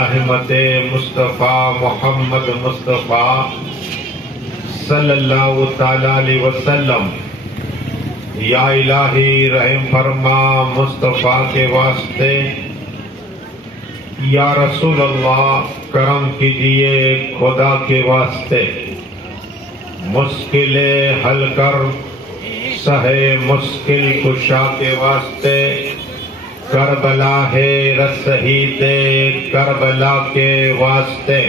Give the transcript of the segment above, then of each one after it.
احمد مصطفیٰ محمد مصطفیٰ صلی اللہ تعالی علیہ وسلم، یا الہی رحم فرما مصطفیٰ کے واسطے، یا رسول اللہ کرم کیجئے خدا کے واسطے، مشکلیں حل کر سہے مشکل کشا کے واسطے، کربلا ہے رسید کربلا کے واسطے،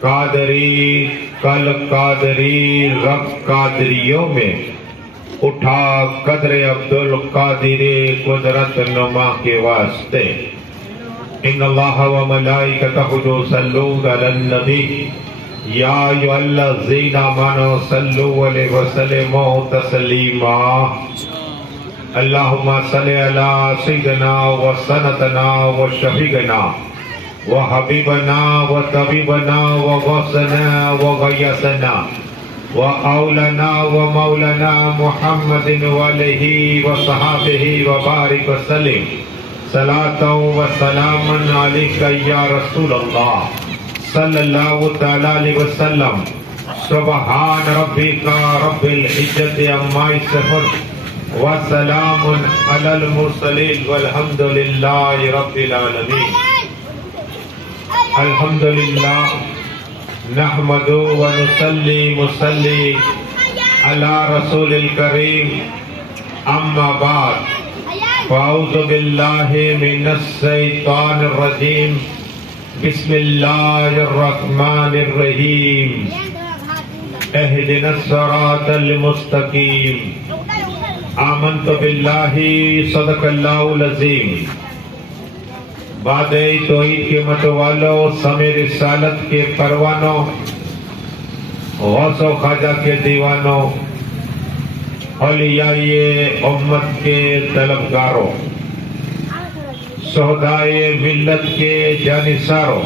قادری کل قادری رب قادریوں میں اٹھا قدر عبدالقادر قدرت نما کے واسطے۔ ان اللہ و ملائکتہ یصلون علی النبی یا ایھا الذین آمنوا صلوا علیہ وسلموا تسلیما۔ اللہم صلی علی سیدنا و سندنا و شفیعنا و حبیبنا و طبیبنا و غوثنا و غیاثنا و اولانا و مولانا محمد و آلہ و صحابہ و بارک وسلم، صلاۃ و سلام علیک یا رسول اللہ صلی اللہ تعالی علیہ وسلم۔ سبحان ربک رب العزت عما یصفون وسلام علی المرسلین والحمد للہ رب العالمین۔ الحمدللہ نحمد و نصلی علی رسول الکریم، اما بعد فاعوذ باللہ من الشیطان الرجیم، بسم اللہ الرحمن الرحیم، اہدنا الصراط المستقیم، آمنت باللہ صدق اللہ العظیم۔ بعد توحید کے متوالوں، سمے رسالت کے پروانوں، غوث و خواجہ کے دیوانوں، اولیاء امت کے طلبگاروں، شہدائے ملت کے جانثاروں،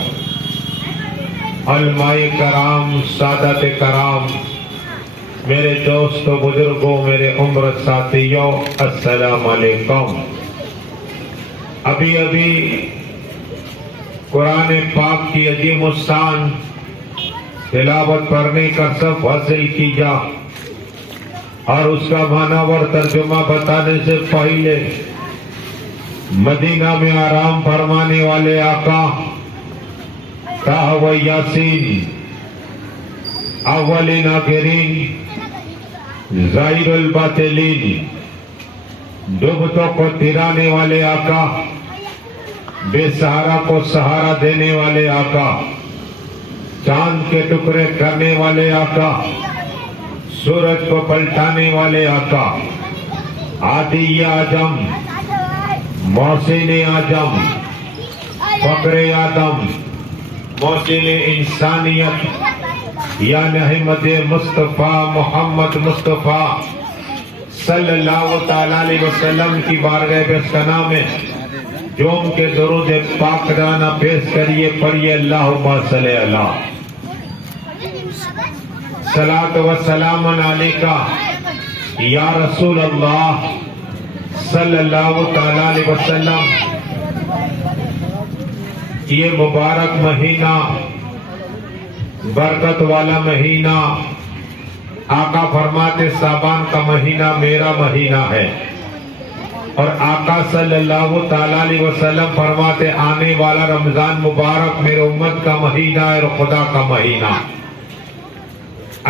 علماء کرام، سادات کرام، میرے دوست و بزرگوں، میرے عمر ساتھیوں، السلام علیکم۔ ابھی قرآن پاک کی عظیم الشان تلاوت پڑھنے کا سب حاصل کیا، اور اس کا معنی اور ترجمہ بتانے سے پہلے مدینہ میں آرام فرمانے والے آقا طٰہٰ و یاسین، اولین آخرین، ظاہر الباطنین، ڈوبتوں کو ترانے والے آقا، بے سہارا کو سہارا دینے والے آقا، چاند کے ٹکڑے کرنے والے آقا، سورج کو پلٹانے والے آقا، عادی اعظم، محسن اعظم، فخر آدم، محسن انسانیت، یا احمد مصطفیٰ محمد مصطفیٰ صلی اللہ تعالی علیہ وسلم کی بارگاہ بسکنا میں جوم کے درود پاک دانہ پیش کریے، پڑھیے اللہم صلی اللہ، صلاۃ و سلام علیکہ یا رسول اللہ صلی اللہ تعالی علیہ وسلم۔ یہ مبارک مہینہ، برکت والا مہینہ، آقا فرماتے شعبان کا مہینہ میرا مہینہ ہے، اور آقا صلی اللہ تعالی علیہ وسلم فرماتے آنے والا رمضان مبارک میرے امت کا مہینہ ہے اور خدا کا مہینہ۔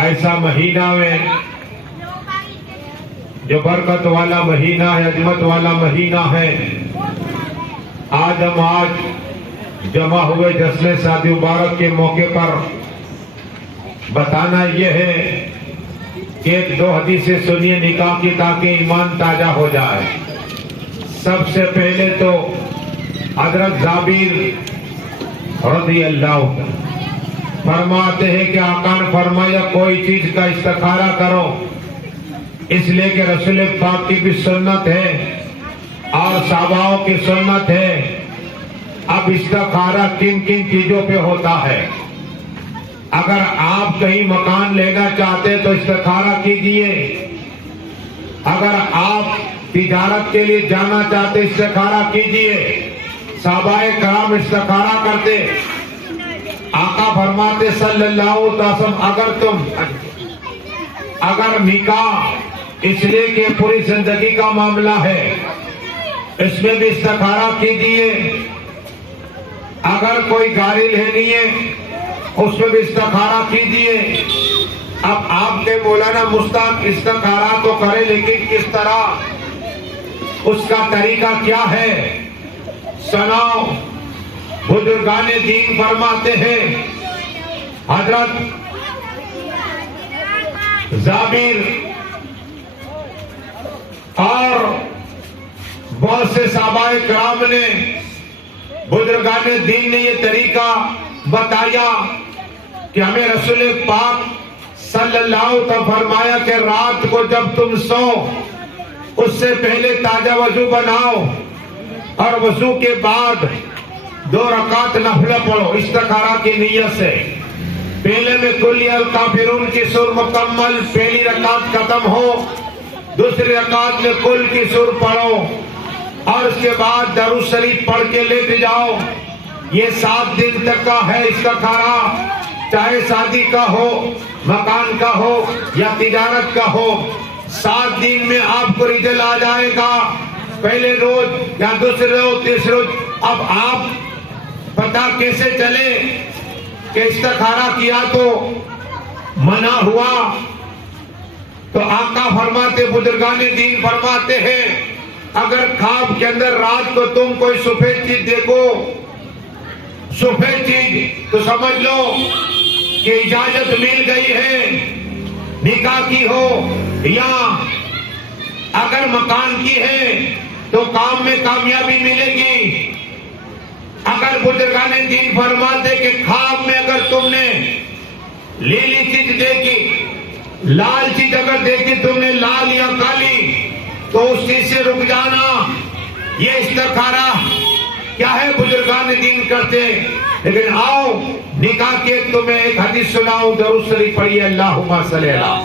ایسا مہینہ میں جو برکت والا مہینہ ہے، عظمت والا مہینہ ہے، آج ہم جمع ہوئے جشن شادی مبارک کے موقع پر بتانا یہ ہے کہ ایک دو حدیثیں سنیے نکاح کی تاکہ ایمان تازہ ہو جائے۔ سب سے پہلے تو حضرت جابر رضی اللہ فرماتے ہیں کہ آقا نے فرمایا کوئی چیز کا استخارہ کرو، اس لیے کہ رسول پاک کی بھی سنت ہے اور صحابہ کی سنت ہے۔ اب استخارہ کن کن چیزوں پہ ہوتا ہے؟ اگر آپ کہیں مکان لینا چاہتے تو استخارہ کیجئے، اگر آپ تجارت کے لیے جانا چاہتے استخارہ کیجئے، صحابہ کرام استخارہ کرتے. آقا فرماتے صلی اللہ علیہ وسلم اگر نکاح اس لیے کہ پوری زندگی کا معاملہ ہے اس میں بھی استخارہ کیجیے. اگر کوئی گاڑی لینی ہے اس میں بھی استخارہ کیجیے. اب آپ کے مولانا مستاق استخارہ تو کرے لیکن کس طرح اس کا طریقہ کیا ہے سناؤ. بزرگان دین فرماتے ہیں حضرت جابر اور بہت سے صحابہ کرام نے بزرگان دین نے یہ طریقہ بتایا کہ ہمیں رسول پاک صلی اللہ علیہ وسلم فرمایا کہ رات کو جب تم سو اس سے پہلے تازہ وضو بناؤ اور وضو کے بعد 2 رکعت نفل پڑھو استخارہ کی نیت سے. پہلے میں قل یا الکافرون کی سور مکمل پہلی رکعت ختم ہو, دوسری رکعت میں قل کی سور پڑھو اور اس کے بعد درود شریف پڑھ کے لیٹ جاؤ. یہ 7 دن تک کا ہے استخارہ, چاہے شادی کا ہو, مکان کا ہو یا تجارت کا ہو. 7 دن میں آپ کو رزلٹ آ جائے گا, پہلے روز یا دوسرے روز تیسرے روز. اب آپ پتہ کیسے چلے کہ استخارہ کیا تو منع ہوا؟ تو آقا فرماتے بزرگان دین فرماتے ہیں اگر خواب کے اندر رات کو تم کوئی سفید چیز دیکھو, سفید چیز, تو سمجھ لو کہ اجازت مل گئی ہے نکاح کی ہو, یا اگر مکان کی ہے تو کام میں کامیابی ملے گی. اگر بزرگان دین فرماتے کہ خواب میں اگر تم نے لیلی چیز دیکھی, لال چیز اگر دیکھی تم نے لال یا کالی, تو اس چیز سے رک جانا. یہ استخارہ کیا ہے بزرگان دین کرتے. لیکن آؤ نکاح کے تمہیں ایک حدیث سناؤں, درود شریف پڑھیے اللہم صلی اللہ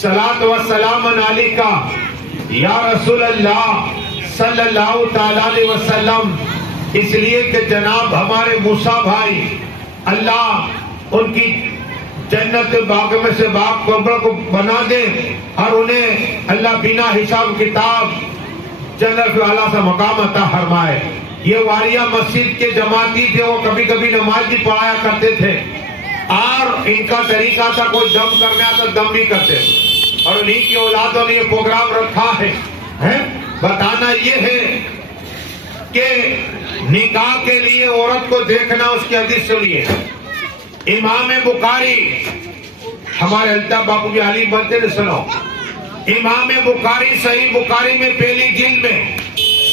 صلاۃ و سلام علیکہ یا رسول اللہ صلی اللہ تعالی علیہ وسلم. اس لیے کہ جناب ہمارے موسیٰ بھائی اللہ ان کی جنت باغ میں سے باغ کو بنا دے اور انہیں اللہ بنا حساب کتاب جنت والا سا مقام عطا فرمائے. یہ واریہ مسجد کے جماعتی تھے, وہ کبھی کبھی نماز بھی پڑھایا کرتے تھے اور ان کا طریقہ تھا کوئی دم کرنا تو دم بھی کرتے, اور انہی کی اولادوں نے یہ پروگرام رکھا ہے. بتانا یہ ہے کہ نکاح کے لیے عورت کو دیکھنا, اس کی حدیث سنیے. امام بخاری, ہمارے الطاف باپو کی علی بنتے نے سنو, امام بخاری صحیح بخاری میں پہلی جلد میں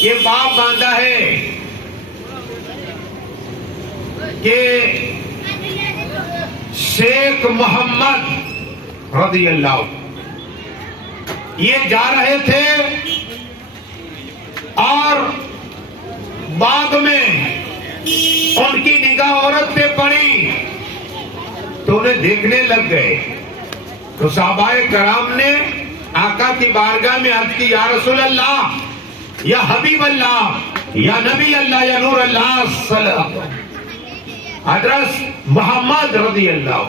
یہ باب باندھا ہے کہ شیخ محمد رضی اللہ یہ جا رہے تھے اور بعد میں ان کی نگاہ عورت پہ پڑی تو انہیں دیکھنے لگ گئے. تو صحابہ کرام نے آقا کی بارگاہ میں عرض کی یا رسول اللہ, یا حبیب اللہ, یا نبی اللہ, یا نور اللہ صلی اللہ علیہ وسلم. حضرت محمد رضی اللہ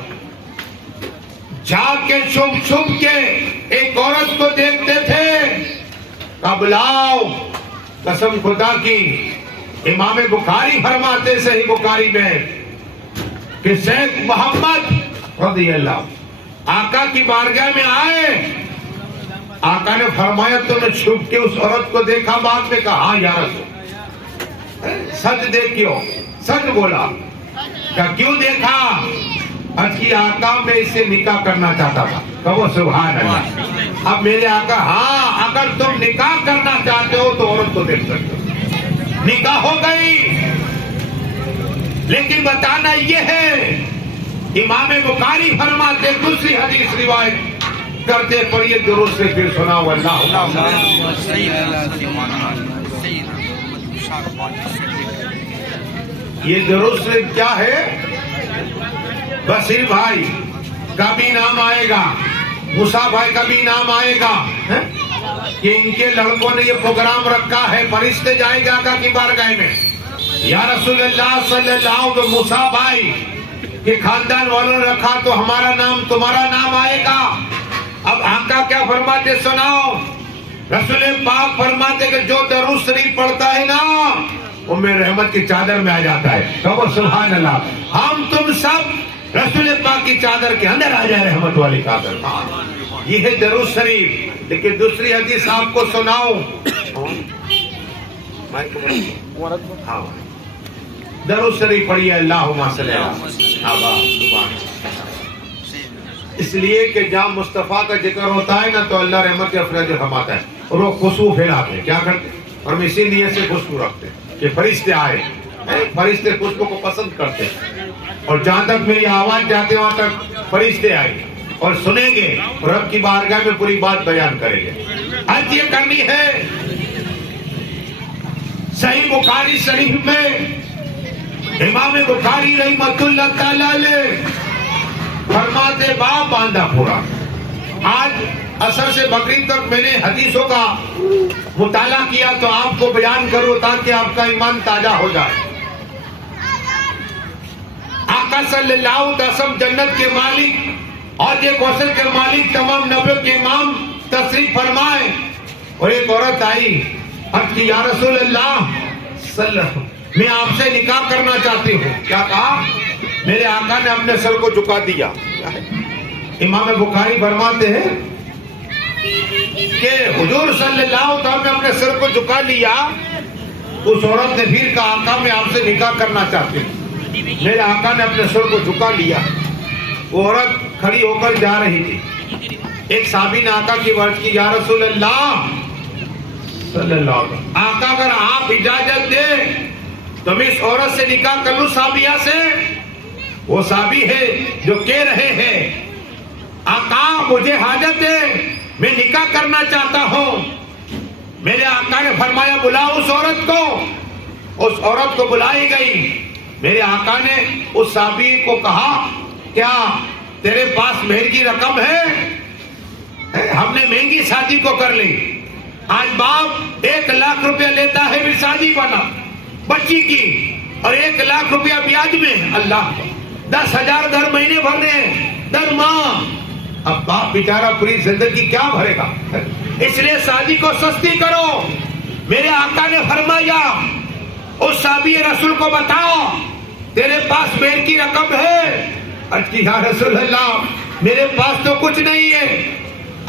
جا کے چھپ چھپ کے ایک عورت کو دیکھتے تھے. اب لاؤ قسم خدا کی, امام بخاری فرماتے صحیح بخاری میں کہ شیخ محمد رضی اللہ آقا کی بارگاہ میں آئے. آقا نے فرمایا تو نے چھپ کے اس عورت کو دیکھا, بعد میں کہا ہاں یا رسول سچ دیکھو, سچ بولا. کہ کیوں دیکھا؟ آج کی آقا میں اس سے نکاح کرنا چاہتا تھا. کہو سبحان اللہ. اب میرے آقا ہاں اگر تم نکاح کرنا چاہتے ہو تو عورت کو دیکھ سکتے ہو. نکاح ہو گئی. لیکن بتانا یہ ہے امام بخاری فرماتے دوسری حدیث روایت کرتے پڑھیے درود سے پھر سناؤ اللہ. یہ درود سے کیا ہے؟ بصیر بھائی کا بھی نام آئے گا, موسیٰ بھائی کا بھی نام آئے گا, کہ ان کے لڑکوں نے یہ پروگرام رکھا ہے، فرشتے جائیں گے آقا کی بارگاہ میں، یا رسول اللہ صلی اللہ علیہ وسلم، موسیٰ بھائی کہ خاندان والوں نے رکھا تو ہمارا نام تمہارا نام آئے گا۔ اب آقا کیا فرماتے سناؤ، رسول پاک فرماتے کہ جو درود شریف پڑھتا ہے نا وہ میرے رحمت کی چادر میں آ جاتا ہے۔ کہو سبحان اللہ۔ ہم تم سب رسول پاک کی چادر کے اندر آ جائے، رحمت والی چادر۔ یہ ہے درود شریف۔ لیکن دوسری حدیث آپ کو سناؤں، ہاں درود شریف پڑھیے، اللہم صلی اللہ۔ اس لیے کہ جہاں مصطفیٰ کا ذکر ہوتا ہے نا تو اللہ رحمت کے افراج فرماتا ہے، اور وہ خوشبو پھیلاتے ہیں۔ کیا کرتے ہیں؟ اور ہم اسی نیت سے خوشبو رکھتے ہیں کہ فرشتے آئے، فرشتے خوشبو کو پسند کرتے ہیں، اور جہاں تک میری آواز جاتے وہاں تک فرشتے آئے اور سنیں گے، رب کی بارگاہ میں پوری بات بیان کریں گے۔ آج یہ کرنی ہے۔ صحیح بخاری شریف میں امام بخاری رحمۃ اللہ تعالی علیہ فرماتے باب باندھا پورا۔ آج عصر سے مغرب تک میں نے حدیثوں کا مطالعہ کیا تو آپ کو بیان کروں تاکہ آپ کا ایمان تازہ ہو جائے۔ آقا صلی اللہ علیہ وسلم جنت کے مالک اور یہ کوثر کے مالک، تمام نبیوں کے امام تشریف فرمائے، اور ایک عورت آئی اور کہ یا رسول اللہ صلی اللہ علیہ وسلم میں آپ سے نکاح کرنا چاہتی ہوں۔ کیا کہا؟ میرے آقا نے اپنے سر کو جھکا دیا۔ امام بخاری فرماتے ہیں کہ حضور صلی اللہ علیہ وسلم نے اپنے سر کو جھکا لیا۔ اس عورت نے پھر کہا آقا میں آپ سے نکاح کرنا چاہتی ہوں۔ میرے آقا نے اپنے سر کو جھکا لیا۔ وہ عورت کھڑی ہو کر جا رہی تھی۔ ایک صحابی نے آقا کی عرض کی، یا رسول اللہ صلی اللہ علیہ وسلم، آقا اگر آپ اجازت دیں تو میں اس عورت سے نکاح کر لوں صحابیہ سے؟ وہ صحابی ہے جو کہہ رہے ہیں آقا مجھے حاجت ہے، میں نکاح کرنا چاہتا ہوں۔ میرے آقا نے فرمایا بلاؤ اس عورت کو۔ اس عورت کو بلائی گئی۔ میرے آقا نے اس صحابی کو کہا کیا تیرے پاس مہر کی رقم ہے؟ ہم نے مہنگی شادی کو کر لی۔ آج باپ 1,00,000 روپیہ لیتا ہے پھر شادی بنا بچی کی، اور 1,00,000 روپیہ بیاج میں، اللہ 10,000 در مہینے بھرنے ہیں، در ماہ۔ اب باپ بیچارہ پوری زندگی کیا بھرے گا؟ اس لیے شادی کو سستی کرو۔ میرے آقا نے فرمایا اس صحابی رسول کو بتاؤ تیرے پاس مہر کی رقم ہے؟ کہ یا رسول اللہ میرے پاس تو کچھ نہیں ہے۔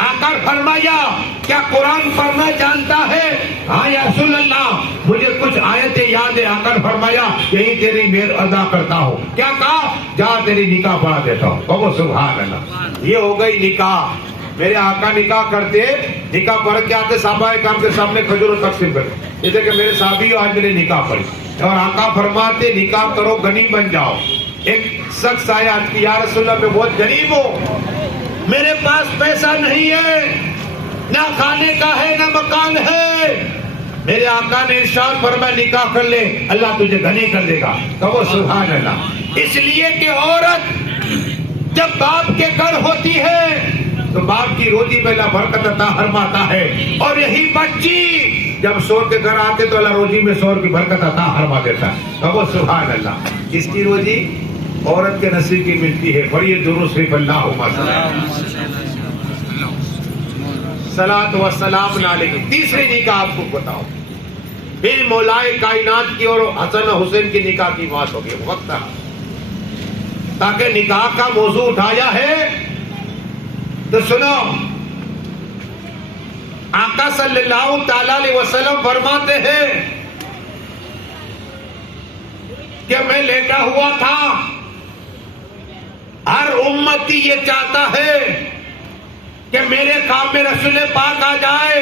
آقا فرمایا کیا قرآن پڑھنا جانتا ہے؟ ہاں یا رسول اللہ مجھے کچھ آیتیں یاد ہے۔ آقا فرمایا یہی تیری مہر ادا کرتا ہوں۔ کیا کہا؟ جا تیری نکاح پڑھا دیتا ہوں۔ کہو سبحان اللہ۔ یہ ہو گئی نکاح۔ میرے آقا نکاح کرتے، نکاح پڑھ کے آتے صحابہ کرام کے سامنے کھجور تقسیم کرتے، جیسے کہ میرے صحابی آج میں نے نکاح پڑھی، اور آقا فرماتے نکاح کرو غنی بن جاؤ۔ ایک شخص آیا کہ یا رسول اللہ میں بہت غریب ہوں، میرے پاس پیسہ نہیں ہے، نہ کھانے کا ہے نہ مکان ہے۔ میرے آقا نے ارشاد فرمایا نکاح کر لے، اللہ تجھے غنی کر دے گا۔ کہو سبحان اللہ۔ اس لیے کہ عورت جب باپ کے گھر ہوتی ہے تو باپ کی روزی میں اللہ برکت عطا فرماتا ہے، اور یہی بچی جب شوہر کے گھر آتے تو اللہ روزی میں شوہر کی برکت عطا فرما دیتا ہے۔ کہو سبحان اللہ۔ کس کی روزی؟ عورت کے نصیب کی ملتی ہے۔ پڑھیے درود شریف، اللہم صلاۃ و سلام علیہ۔ تیسری نکاح آپ کو بتاؤ، پھر مولائے کائنات کی اور حسن حسین کی نکاح کی بات ہوگی۔ وقت تاکہ نکاح کا موضوع اٹھایا ہے تو سنو، آقا صلی اللہ تعالی علیہ وسلم فرماتے ہیں کہ میں لیٹا ہوا تھا، ہر امتی یہ چاہتا ہے کہ میرے کام میں رسول پاک آ جائے۔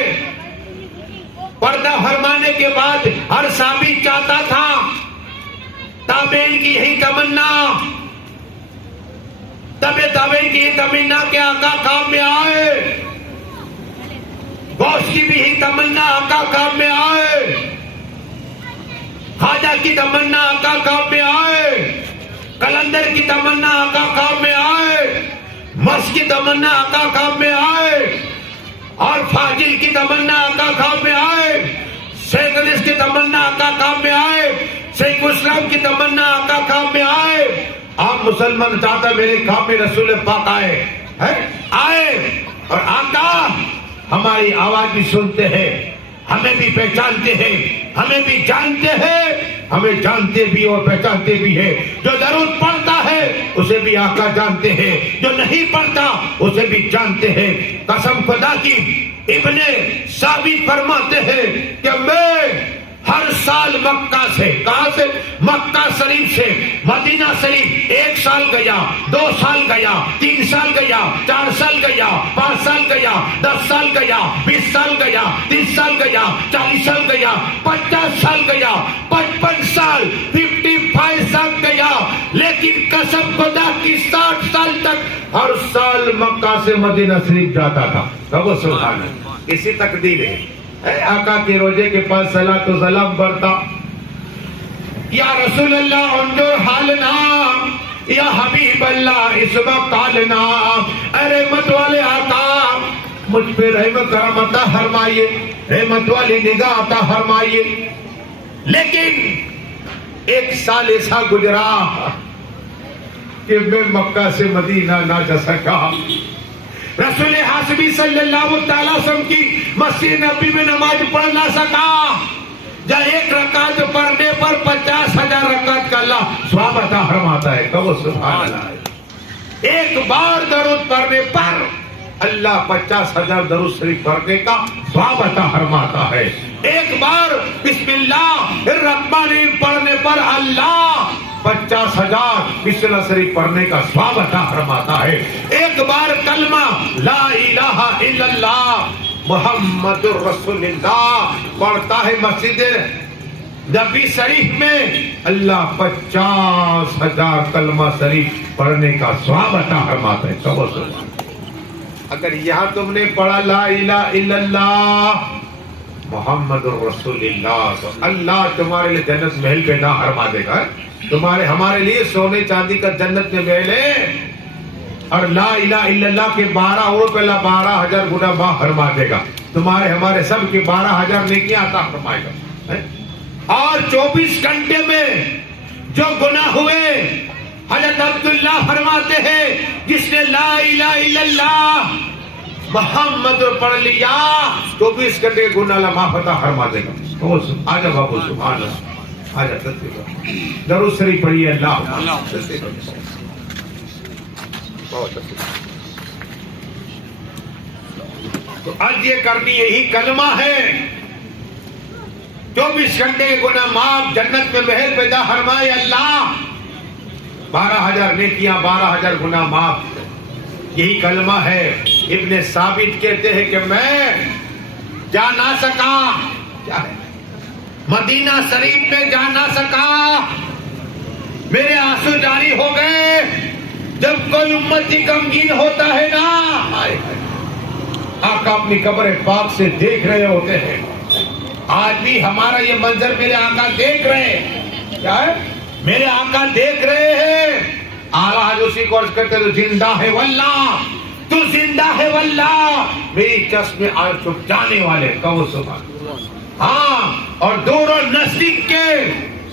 پردہ فرمانے کے بعد ہر صحابی چاہتا تھا، تابعین کی یہی تمنا، تابعین کی یہی تمنا کہ آقا کام میں آئے، غوث کی بھی یہی تمنا آقا کام میں آئے، خواجہ کی تمنا آقا کام میں آئے، کلندر کی تمنا آقا کام میں آئے، مس کی تمنا آقا کام میں آئے۔ اور فاجل کی تمنا آقا کام میں آئے، شیخ الحدیث کی تمنا آقا کام میں آئے، شیخ اسلام کی تمنا آقا کام میں آئے. آپ مسلمان چاہتا میرے کام میں رسول پاک آئے اور آقا ہماری آواز بھی سنتے ہیں، ہمیں بھی پہچانتے ہیں، ہمیں بھی جانتے ہیں، ہمیں جانتے بھی اور پہچانتے بھی ہیں. جو درود پڑھتا ہے اسے بھی آقا جانتے ہیں، جو نہیں پڑھتا اسے بھی جانتے ہیں. قسم خدا کی ابن ثابت فرماتے ہیں کہ میں ہر سال مکہ سے، کہاں سے؟ مکہ شریف سے مدینہ شریف 1 سال گیا، 2 سال گیا، 3 سال گیا، 4 سال گیا، 5 سال گیا، 10 سال گیا، 20 سال گیا، 30 سال گیا، 40 سال گیا، 50 سال گیا، 55 سال، 55 سال گیا. لیکن قسم خدا کی 60 سال تک ہر سال مکہ سے مدینہ شریف جاتا تھا. کہو سبحان اللہ. اسی تقدیر ہے. آقا کے روزے کے پاس صلاۃ و سلام بڑھتا. یا رسول اللہ انظر حالنا، یا حبیب اللہ اسمع قالنا. اے رحمت والے آقا مجھ پہ رحمت کرم عطا فرمائیے، رحمت والی نگاہ عطا فرمائیے. لیکن 1 سال ایسا گزرا کہ میں مکہ سے مدینہ نہ جا سکا. رسول حاسبی صلی اللہ تعالی وسلم کی مسجد نبی میں نماز پڑھ نہ سکا. جب 1 رکعت پڑھنے پر 50,000 رکعت کا اللہ ثواب عطا فرماتا ہے. کہو سبحان اللہ. 1 بار درود پڑھنے پر اللہ 50,000 درود شریف پڑھنے کا ثواب عطا فرماتا ہے. 1 بار بسم اللہ الرحمن الرحیم پڑھنے پر اللہ 50,000 بسم اللہ شریف پڑھنے کا ثواب عطا فرماتا ہے. 1 بار کلمہ لا الہ الا اللہ محمد الرسول اللہ پڑھتا ہے مسجد نبی شریف میں، اللہ 50,000 کلمہ شریف پڑھنے کا ثواب عطا فرماتا ہے. کہو سبحان اللہ. اگر یہاں تم نے پڑھا لا الہ الا اللہ محمد الرسول اللہ تو اللہ تمہارے لیے جنت محل پیدا فرما دے گا. ہمارے لیے سونے چاندی کا جنت میں محل ہے. اور لا الہ الا اللہ کے 12 عمروں پہ اللہ 12,000 گناہ معاف فرما دے گا. ہمارے سب کے 12,000 نیکیاں عطا فرمائے گا. اور 24 گھنٹے میں جو گناہ ہوئے حضرت عبداللہ فرماتے ہیں جس نے لا الہ الا اللہ محمد پڑھ لیا 24 گھنٹے کے گناہ اللہ معاف عطا فرما دے گا. آجا بابو سبحان اللہ. آجا درود شریف پڑھیے. اللہ تو آج یہ کرنی یہی کلمہ ہے. 24 گھنٹے کے گناہ معاف، جنت میں محل پیدا فرمائے اللہ. 12,000 نیکیاں، 12,000 گناہ معاف. یہی کلمہ ہے. ابن ثابت کہتے ہیں کہ میں جا نہ سکا، کیا ہے مدینہ شریف میں جا نہ سکا. میرے آنسو جاری ہو گئے. جب کوئی امتی غمگین ہوتا ہے نا، آقا اپنی قبر پاک سے دیکھ رہے ہوتے ہیں. آج بھی ہمارا یہ منظر میرے آقا دیکھ رہے ہیں. کیا ہے؟ میرے آقا دیکھ رہے ہیں. آج اسی کو عرض کرتے تو زندہ ہے واللہ، تو زندہ ہے واللہ، میری چشم آنکھ چھپ جانے والے. کہو سبحان. ہاں، اور دور و نزدیک کے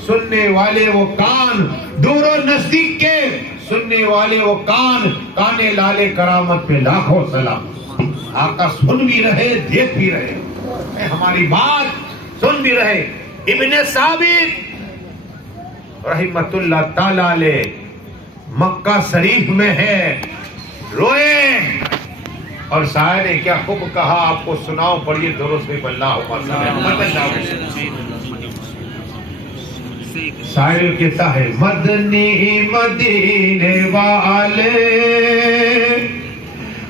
سننے والے وہ کان، دور و نزدیک کے سننے والے وہ کان، کانے لالے کرامت پہ لاکھوں سلام. آقا سن بھی رہے، دیکھ بھی رہے، ہماری بات سن بھی رہے. ابن ثابت رحمت اللہ تعالی علیہ مکہ شریف میں ہے، روئے. اور شاعر نے کیا خوب کہا، آپ کو سناؤ، پڑھیے درود شریف. اللہم صلی. شاعر کہتا ہے مدنی مدینے والے،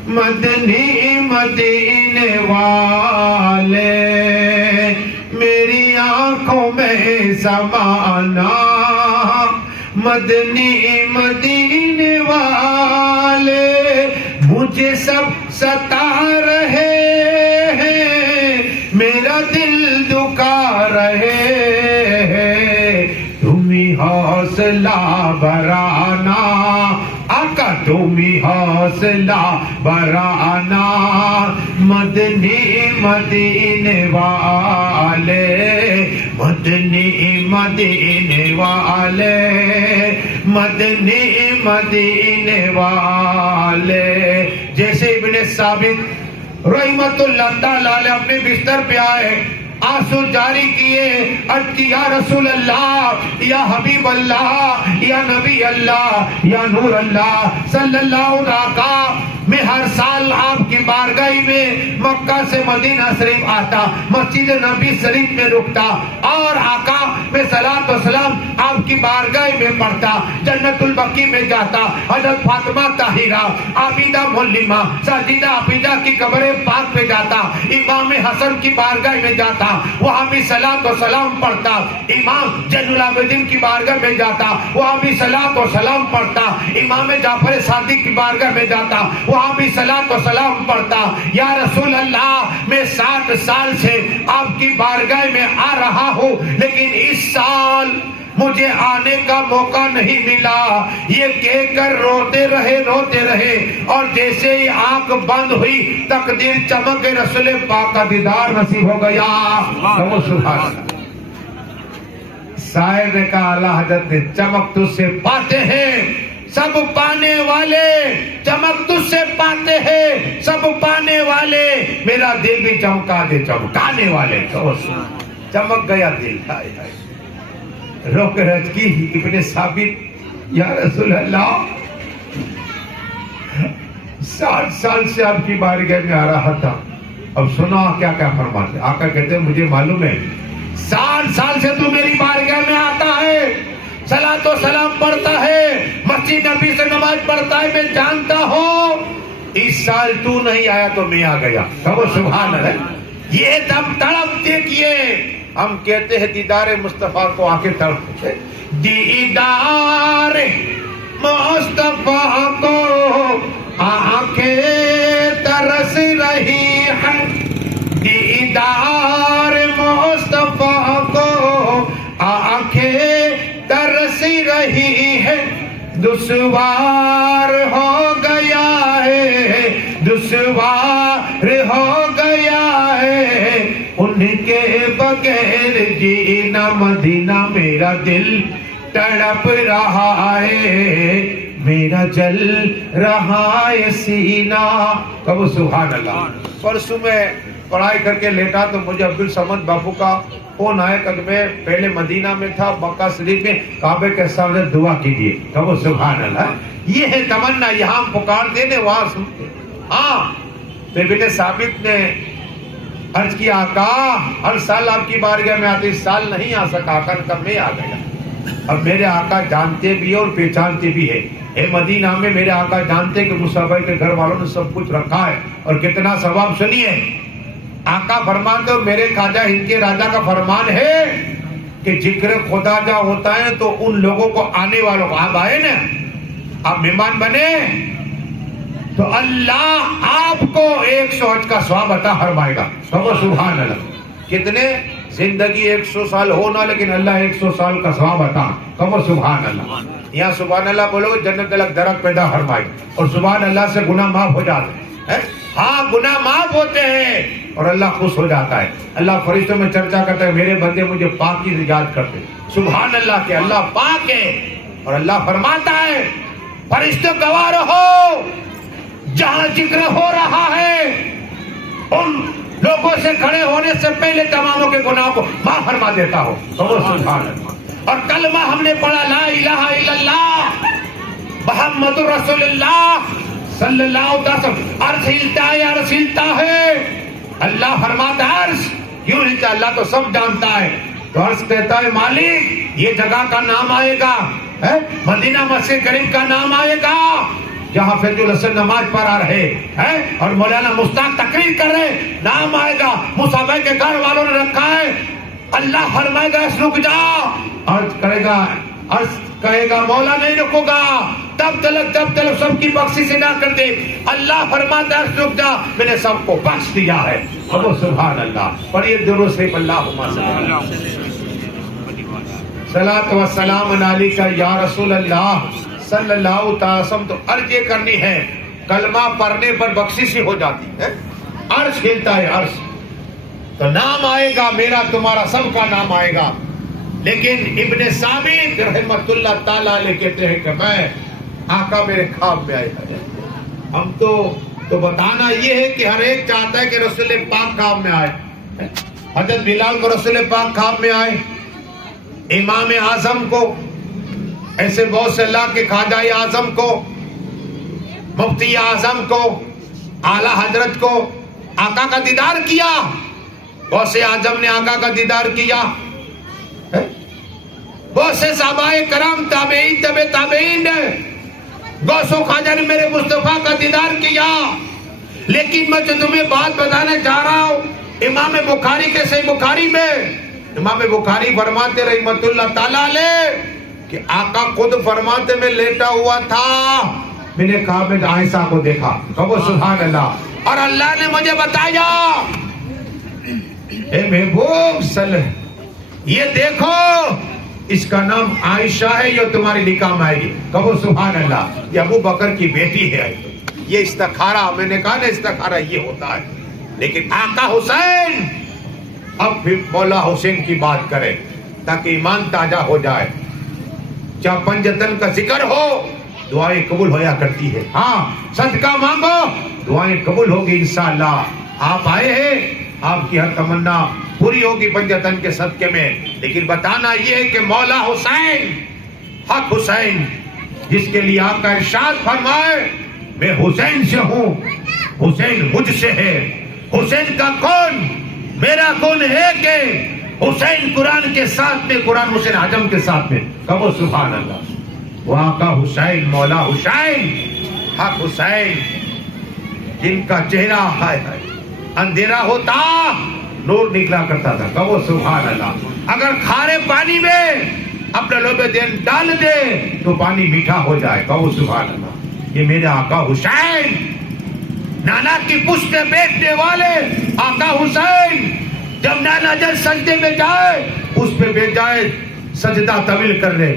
مدنی مدینے والے، میری آنکھوں میں سمانا، مدنی مدینے والے مجھے سب ستا رہے ہیں، میرا دل دکھا رہے ہیں، تمہیں حوصلہ بڑھانا آقا، تمہیں حوصلہ بڑھانا، مدنی مدینے والے، مدنی مدینے والے، مدنی مدینے والے. جیسے ابن ثابت رحمت اللہ تعالیٰ علیہ اپنے بستر پہ آئے، آنسو جاری کیے، عرض کی یا رسول اللہ، یا حبیب اللہ، یا نبی اللہ، یا نور اللہ صلی اللہ علیہ وسلم، میں ہر سال آپ کی بارگاہ میں مکہ سے مدینہ شریف آتا، مسجد نبی شریف میں رکتا، اور آقا میں صلاۃ و سلام آپ کی بارگاہ میں پڑھتا، جنت البقیع میں جاتا، حضرت فاطمہ طاہرہ، عابدہ معلمہ، ساجدہ عابدہ کی قبر پاک پہ جاتا، امام حسن کی بارگاہ میں جاتا، وہاں بھی صلاۃ و سلام پڑھتا، امام زین العابدین کی بارگاہ میں جاتا، وہاں بھی صلاۃ و سلام پڑھتا، امام جعفر صادق کی بارگاہ میں جاتا، وہاں بھی صلاۃ و سلام پڑھتا. یا رسول اللہ، میں 60 سال سے آپ کی بارگاہ میں آ رہا ہوں، لیکن اس سال مجھے آنے کا موقع نہیں ملا. یہ کہہ کر روتے رہے، اور جیسے ہی آنکھ بند ہوئی تقدیر چمک، رسول پاک کا دیدار نصیب ہو گیا. شاعر نے کہا، اعلیٰ حضرت نے چمک تجھ سے پاتے ہیں سب پانے والے، چمک تجھ سے پاتے ہیں سب پانے والے، میرا دل بھی چمکا دے چمکانے والے. چمک گیا دل. روک رج کی ابن ثابت، یا رسول اللہ 60 سال سے آپ کی بارگاہ میں آ رہا تھا، اب سنو کیا کیا فرماتے. آقا کہتے ہیں مجھے معلوم ہے 60 سال سے تو میری بارگاہ میں آتا ہے، صلاۃ و سلام پڑھتا ہے، مسجد نبی سے نماز پڑھتا ہے، میں جانتا ہوں اس سال تو نہیں آیا تو میں آ گیا. کہو سبحان اللہ. یہ دم تڑپ دیکھیے، ہم کہتے ہیں دیدار مصطفیٰ کو آ کے تڑپ، دیدار مصطفیٰ کو آنکھیں ترس رہی ہے، دیدار مصطفیٰ کو آنکھیں ترس رہی ہے، دشوار ہو گیا ہے، دشوار ہو گیا ہے ان کے بغیر جینا مدینہ، میرا دل تڑپ رہا ہے، میرا جل رہا ہے سینہ. کہو سبحان اللہ. پرسوں میں پڑھائی کر کے لیٹا تو مجھے عبدالصمد باپو کا فون آئے کہ میں پہلے مدینہ میں تھا، مکہ شریف میں، کعبے کے سامنے دعا کیجیے. کہو سبحان اللہ. یہ ہے تمنا، یہاں پکارتے نے وہاں سنتے. ہاں تو ابن ثابت نے عرض کیا، آقا ہر سال آپ کی بارگاہ میں آتے، اس سال نہیں آ سکا. آقا نے کہا میں آ گیا. اب میرے آقا جانتے بھی ہے اور پہچانتے بھی ہے. اے مدینہ میں میرے آقا جانتے کہ مصطفیٰ کے گھر والوں نے سب کچھ رکھا ہے اور کتنا ثواب. سنیے آقا فرماتے ہو، میرے خواجہ ہند کے راجہ کا فرمان ہے کہ ذکر خدا جا ہوتا ہے تو ان لوگوں کو، آنے والوں کو، آپ آئے نا، آپ مہمان بنے تو اللہ آپ کو 100 حج کا ثواب عطا فرمائے گا. سبحان اللہ. کتنے زندگی 100 سال ہونا، لیکن اللہ 100 سال کا ثواب عطا. سبحان اللہ. یہاں سبحان اللہ بولو جنت الگ درخت پیدا فرمائے، اور سبحان اللہ سے گناہ معاف ہو جاتے ہیں. ہاں گناہ معاف ہوتے ہیں اور اللہ خوش ہو جاتا ہے. اللہ فرشتوں میں چرچا کرتا ہے، میرے بندے مجھے پاکی سے یاد کرتے. سبحان اللہ کہ اللہ پاک ہے. اور اللہ فرماتا ہے فرشتوں گواہ رہو، جہاں ذکر ہو رہا ہے ان لوگوں سے کھڑے ہونے سے پہلے تماموں کے گناہوں کو معاف فرما دیتا ہوں. سبحان اللہ. اور کلمہ ہم نے پڑھا، لا الہ الا اللہ محمد رسول اللہ صلی اللہ علیہ وسلم. عرش ہلتا ہے، عرش ہلتا ہے. اللہ فرماتا ہے عرش کیوں ہلتا؟ اللہ تو سب جانتا ہے. تو عرش کہتا ہے مالک یہ جگہ کا نام آئے گا، مدینہ مسجد کریم کا نام آئے گا، جہاں فیض الحسن نماز پڑھا رہے ہیں اور مولانا مشتاق تقریر کر رہے، نام آئے گا. مصطفیٰ کے گھر والوں نے رکھا ہے. اللہ فرمائے گا رک جا، عرض کرے گا، عرض کہے گا مولا نہیں رکو گا تب تلک سب کی بخشش نہ کر دے. اللہ فرماتا ہے رک جا، میں نے سب کو بخش دیا ہے. سبحان اللہ. پڑھیے درود شریف. اللہم صلاۃ و سلام علیک یا رسول اللہ صلی اللہ تعالی وسلم. تو عرض یہ کرنی ہے، کلمہ پڑھنے پر بخشش ہی ہو جاتی ہے. عرش ہلتا ہے عرش. تو نام آئے گا میرا تمہارا سب کا نام آئے گا. لیکن ابن ثابت رحمت اللہ تعالیٰ علیہ کہتے ہیں کہ میں آقا میرے خواب میں آئے. ہم تو بتانا یہ ہے کہ ہر ایک چاہتا ہے کہ رسول پاک خواب میں آئے. حضرت بلال کو رسول پاک خواب میں آئے, امام اعظم کو, ایسے بہت سے اللہ کے خواجہ اعظم کو, مفتی اعظم کو, اعلیٰ حضرت کو آقا کا دیدار کیا. بہت سے اعظم نے آقا کا دیدار کیا, بہت سے صحابہ کرام تابعین تبع تابعین نے, غوث و خواجہ نے میرے مصطفیٰ کا دیدار کیا. لیکن میں تمہیں بات بتانا چاہ رہا ہوں, امام بخاری کے صحیح بخاری میں امام بخاری فرماتے رحمت اللہ تعالیٰ علیہ کہ آقا خود فرماتے میں لیٹا ہوا تھا, میں نے خواب میں عائشہ کو دیکھا. کہو سبحان اللہ. اور اللہ نے مجھے بتایا اے محبوب صلی یہ دیکھو اس کا نام عائشہ ہے, یہ تمہاری نکاح میں آئے گی. کہو سبحان اللہ. یہ ابو بکر کی بیٹی ہے. یہ استخارہ, میں نے کہا نا استخارہ یہ ہوتا ہے. لیکن آقا حسین, اب پھر مولا حسین کی بات کریں تاکہ ایمان تازہ ہو جائے. چاہے پنجتن کا ذکر ہو دعائیں قبول ہویا کرتی ہے. ہاں صدقہ مانگو دعائیں قبول ہوگی انشاءاللہ. آپ آئے ہیں, آپ کی ہر تمنا پوری ہوگی پنجتن کے صدقے میں. لیکن بتانا یہ ہے کہ مولا حسین, حق حسین, جس کے لیے آپ کا ارشاد فرمائے میں حسین سے ہوں, حسین مجھ سے ہے. حسین کا کون, میرا کون ہے کہ حسین قرآن کے ساتھ میں, قرآن حسین اعظم کے ساتھ میں. کہو سبحان اللہ. وہ آقا حسین, مولا حسین, حق حسین, جن کا چہرہ ہائے ہائے اندھیرا ہوتا نور نکلا کرتا تھا. کہو سبحان اللہ. اگر کھارے پانی میں اپنا لوبے دین ڈال دے تو پانی میٹھا ہو جائے. کہو سبحان اللہ. یہ میرے آقا حسین, نانا کی پشت پہ بیٹھنے والے آقا حسین, جب نانا جان سجدے میں جائے اس پہ بیٹھ جائے, سجدہ طویل کر لے.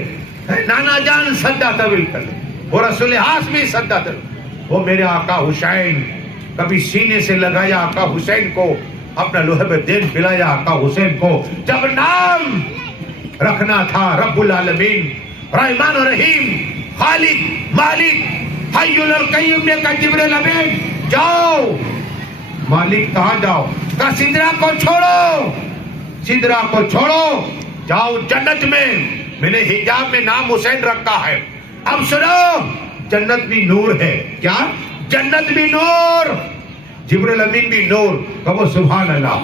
نانا جان سجدہ طویل کر لے, وہ رسول ہاشمی سجدہ طویل. وہ میرے آقا حسین, کبھی سینے سے لگایا آقا حسین کو, اپنا لوہے پہ دین پلایا آقا حسین کو. جب نام رکھنا تھا رب العالمین, رحمان و رحیم, خالق, مالک, حی القیوم نے کہا جبریل امین جاؤ. مالک کہاں جاؤ؟ کہا سدرا کو چھوڑو, سدرا کو چھوڑو, جاؤ جنت میں نے حجاب میں نام حسین رکھا ہے. اب سنو, جنت بھی نور ہے. کیا جنت بھی نور, جبریل امین بھی نور. کہو سبحان اللہ.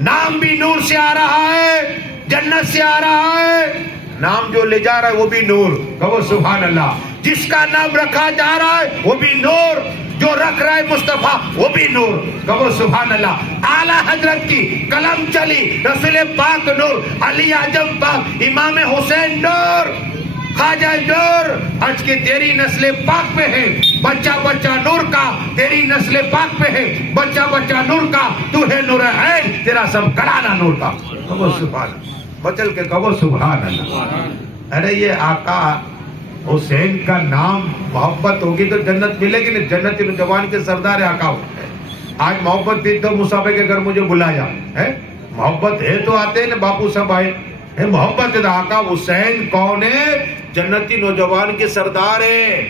نام بھی نور سے آ رہا ہے, جنت سے آ رہا ہے. نام جو لے جا رہا ہے وہ بھی نور. کہو سبحان اللہ. جس کا نام رکھا جا رہا ہے وہ بھی نور, جو رکھ رہا ہے مصطفیٰ وہ بھی نور. کہو سبحان اللہ. اعلیٰ حضرت کی قلم چلی, رسول پاک نور, علی اعظم پاک, امام حسین نور, خواجہ نور. آج کی تیری نسل پاک پہ ہے, بچہ بچہ نور کا, تیری نسل پاک پہ ہے, بچہ بچہ نور کا. تو ہے نور عین, تیرا سب کرانا نور کا. کہو سبحان اللہ. بچل کے کہو سبحان اللہ. ارے یہ آقا حسین کا نام محبت ہوگی تو جنت ملے گی. نہیں, جنت نوجوان کے سردار آقا ہوتے ہیں. آج محبت تھی تو مصعب کے گھر مجھے بلایا ہے. محبت ہے تو آتے ہیں نا, باپو سب آئے. محبت ہے. آقا حسین کون ہے؟ جنتی نوجوان کے سردار ہے.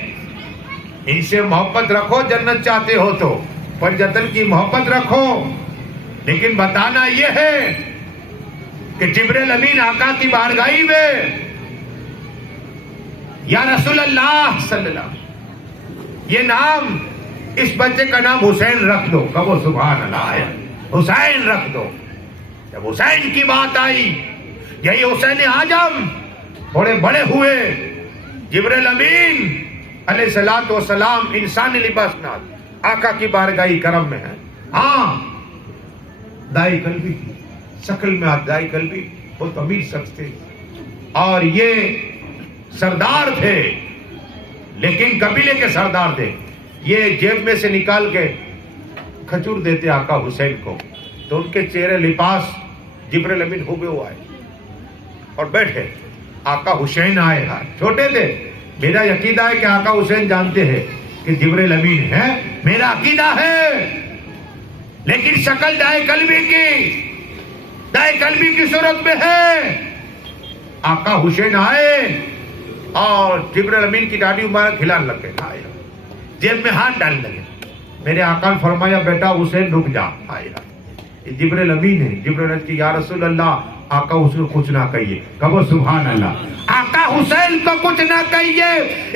ان سے محبت رکھو جنت چاہتے ہو تو, پنجتن کی محبت رکھو. لیکن بتانا یہ ہے کہ جبریل امین آقا کی بارگاہی میں یا رسول اللہ صلی اللہ علیہ وسلم, یہ نام, اس بچے کا نام حسین رکھ دو. کہو سبحان اللہ. حسین رکھ دو. جب حسین کی بات آئی, یہی حسین اعظم تھوڑے بڑے ہوئے, جبریل امین علیہ الصلوۃ والسلام انسانی لباس نال آقا کی بارگاہی کرم میں ہے. ہاں دائی قلبی تھی, شکل میں آپ دائی قلبی, بہت امیر شخص تھے اور یہ سردار تھے, لیکن قبیلے کے سردار تھے. یہ جیب میں سے نکال کے کھجور دیتے آقا حسین کو, تو ان کے چہرے لباس جبریل امین ہوئے وہ آئے اور بیٹھے. آقا حسین آئے گا, چھوٹے تھے. میرا عقیدہ ہے کہ آقا حسین جانتے ہیں کہ جبریل امین ہے. میرا عقیدہ ہے لیکن شکل دائیں قلبی کی صورت میں ہے. آقا حسین آئے اور جبرائیل امین کی داڑھی مبارک ہلانے لگے, جیب میں ہاتھ ڈالنے لگے. میرے آقا نے فرمایا بیٹا حسین رک جا. یہ جبرائیل امین ہے. جبرائیل کی یا رسول اللہ آقا اس کو کچھ نہ کہیے. کہو سبحان اللہ. آقا حسین کو کچھ نہ کہیے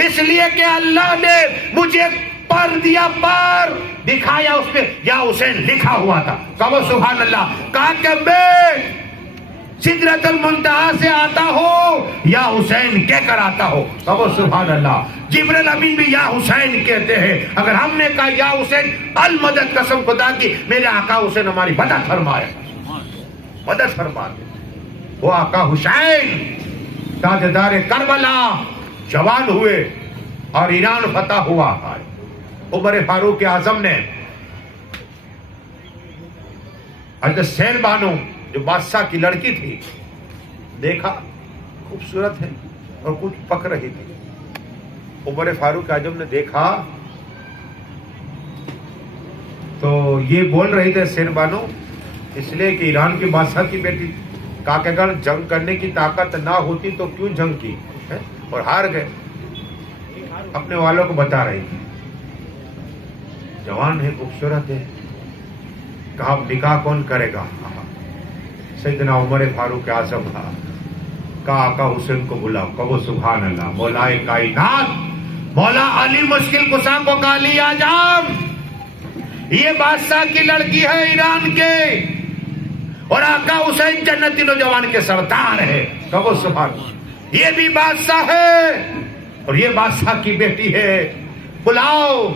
اس لیے کہ اللہ نے مجھے پر دیا, پر دکھایا, اس پہ یا حسین لکھا ہوا تھا. کہو سبحان اللہ. کہا کہ میں سدرۃ المنتہا سے آتا ہو یا حسین کہہ کر آتا ہو. کہو سبحان اللہ. جبرائیل امین بھی یا حسین کہتے ہیں. اگر ہم نے کہا یا حسین المدد, قسم خدا کی میرے آقا حسین ہماری مدد فرمائے, مدد فرمائے. وہ آقا حسین تاجدار کربلا جوان ہوئے اور ایران فتح ہوا. عمر فاروق اعظم نے حضرت سین بانو جو بادشاہ کی لڑکی تھی دیکھا, خوبصورت ہے اور کچھ پک رہی تھی. عمر فاروق اعظم نے دیکھا تو یہ بول رہی تھے سین بانو اس لیے کہ ایران کی بادشاہ کی بیٹی. کہا کہ اگر جنگ کرنے کی طاقت نہ ہوتی تو کیوں جنگ کی, اور ہار گئے. اپنے والوں کو بتا رہی تھی. جوان ہے, خوبصورت ہے. کہا نکاح کون کرے گا؟ سیدنا عمر فاروق اعظم تھا. کہا آقا حسین کو بلاؤ. کہو سبحان اللہ. مولا کائنات مولا علی مشکل کشا کو کہا علی اعظم یہ بادشاہ کی لڑکی ہے ایران کے, اور آقا حسین جنتی نوجوان کے سردار ہے. کہو سبحان اللہ. یہ بھی بادشاہ ہے اور یہ بادشاہ کی بیٹی ہے. بلاؤ.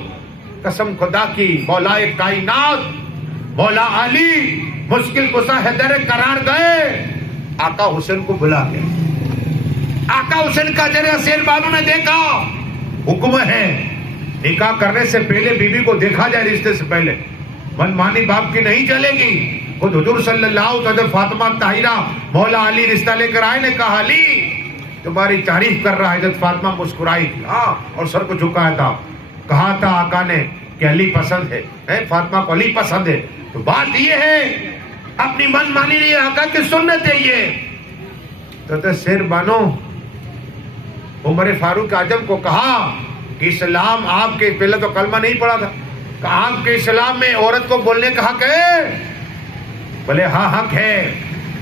قسم خدا کی مولا کائنات مولا علی مشکل کشا حیدر قرار گئے. آقا حسین کو بلا کے آقا حسین کا چہرہ سین بانو نے دیکھا. حکم ہے نکاح کرنے سے پہلے بیوی کو دیکھا جائے, رشتے سے پہلے. منمانی باپ کی نہیں چلے گی. خود حضور صلی اللہ علیہ وسلم فاطمہ طاہرہ مولا علی رشتہ لے کر آئے نے کہا علی تمہاری تعریف کر رہا ہے. حضرت فاطمہ مسکرائی تھی اور سر کو جھکایا تھا. کہا تھا آقا نے کہ علی پسند ہے, فاطمہ کو علی پسند ہے. تو بات یہ ہے اپنی من مانی نہیں, آقا کی سنت ہے یہ. تو سیر بانو عمر فاروق اعظم کو کہا کہ اسلام آپ کے, پہلے تو کلمہ نہیں پڑھا تھا, کہ آپ کے اسلام میں عورت کو بولنے کا حق ہے؟ بولے ہاں حق ہے.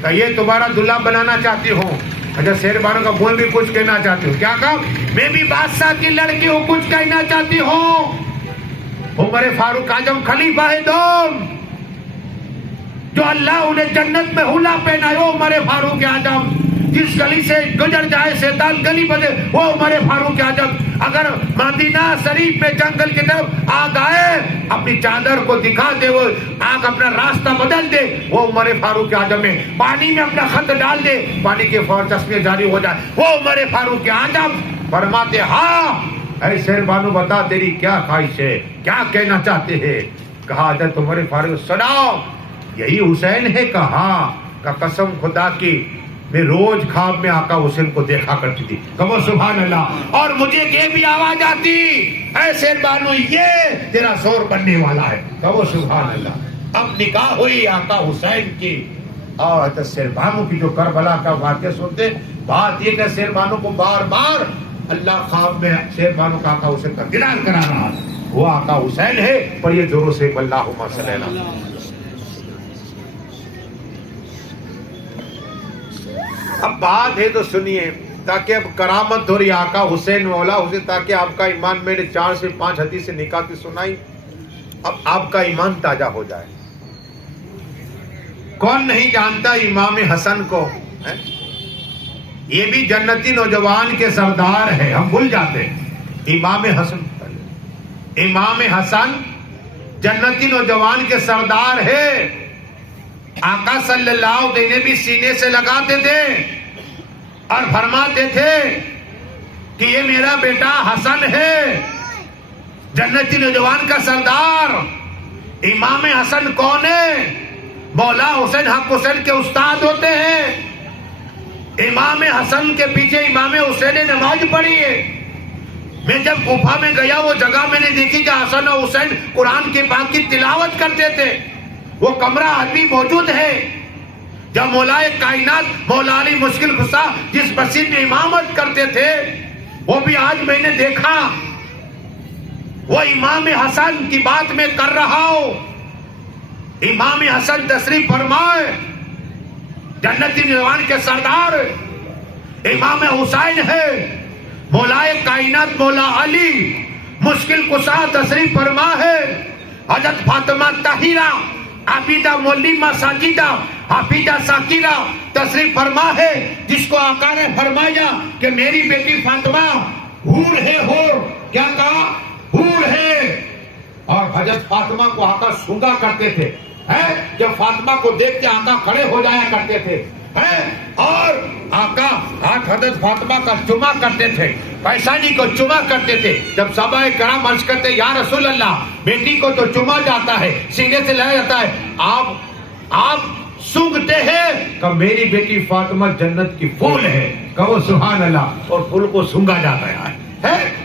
کہ یہ تمہارا دلہا بنانا چاہتی ہوں. اچھا سیر بانو کا بول بھی کچھ کہنا چاہتی ہوں. کیا کہا؟ میں بھی بادشاہ کی لڑکی ہوں, کچھ کہنا چاہتی ہوں. عمر فاروق اعظم خلیفہ ہے دوم جو اللہ انہیں جنت میں حلہ پہنائے. عمر فاروق اعظم جس گلی سے گزر جائے شیطان گلی بدے, وہ عمر فاروق اعظم. اگر مدینہ شریف میں جنگل کی طرف آگ آئے اپنی چادر کو دکھا دے, وہ آگ اپنا راستہ بدل دے, وہ عمر فاروق اعظم ہے. پانی میں اپنا خط ڈال دے, پانی کے فور چشمے جاری ہو جائے, وہ عمر فاروق اعظم. فرماتے ہاں اے شیر بانو بتا تیری کیا خواہش ہے, کیا کہنا چاہتے ہیں؟ کہا حضرت عمر فاروق سناؤ یہی حسین ہے. کہا کہ قسم خدا کی میں روز خواب میں آقا حسین کو دیکھا کرتی تھی. کہو سبحان اللہ. اور مجھے یہ بھی آواز آتی اے شیر بانو یہ تیرا شور بننے والا ہے. کہو سبحان اللہ. اب نکاح ہوئی آقا حسین کی اور حضرت شیر بانو کی جو کربلا کا واقعہ سنتے. بات یہ کہ شیر بانو کو بار بار اللہ خواب میں شیر بانو کا آقا حسین کا دیدار کرا رہا ہے. وہ آقا حسین ہے. پر یہ زوروں سے اللہم صلی اللہ. اب بات ہے تو سنیے تاکہ اب کرامت ہو رہی آقا حسین مولا حسین, تاکہ آپ کا ایمان, میں نے 4 سے 5 حدیث سے نکاح کی سنائی, اب آپ کا ایمان تازہ ہو جائے. کون نہیں جانتا امام حسن کو؟ یہ بھی جنتی نوجوان کے سردار ہے, ہم بھول جاتے. امام حسن, امام حسن جنتی نوجوان کے سردار ہے. آقا صلی اللہ علیہ وسلم بھی سینے سے لگاتے تھے اور فرماتے تھے کہ یہ میرا بیٹا حسن ہے, جنتی نوجوان کا سردار. امام حسن کون ہے؟ مولا حسین حق حسین کے استاد ہوتے ہیں. امام حسن کے پیچھے امام حسین نے نماز پڑھی ہے. میں جب کوفہ میں گیا وہ جگہ میں نے دیکھی کہ حسن اور حسین قرآن کے پاک کی تلاوت کرتے تھے. وہ کمرہ ابھی موجود ہے جب مولا کائنات مولا علی مشکل کشا جس مسجد میں امامت کرتے تھے، وہ بھی آج میں نے دیکھا. وہ امام حسن کی بات میں کر رہا ہوں. امام حسن تشریف فرمائے، جنتی نوجوان کے سردار. امام حسین ہے، مولا کائنات مولا علی مشکل کشا تشریف فرما ہے. حضرت فاطمہ طاہرہ عابدہ معلمہ ساجدہ حافظہ ذاکرہ تشریف فرما ہے، جس کو آقا نے فرمایا کہ میری بیٹی فاطمہ حور ہے. حور کیا کہا؟ حور ہے. اور حضرت فاطمہ کو آقا سونگا کرتے تھے. جب فاطمہ کو دیکھ کے آقا کھڑے ہو جایا کرتے تھے اور آقا ہاتھ حضرت فاطمہ کا چما کرتے تھے، پیشانی کو چما کرتے تھے. جب صحابہ کرام عرض کرتے یا رسول اللہ بیٹی کو تو چما جاتا ہے، سینے سے لایا جاتا ہے، آپ سونگتے ہیں کہ میری بیٹی فاطمہ جنت کی پھول ہے. کہو سبحان اللہ. اور پھول کو سونگا جاتا ہے،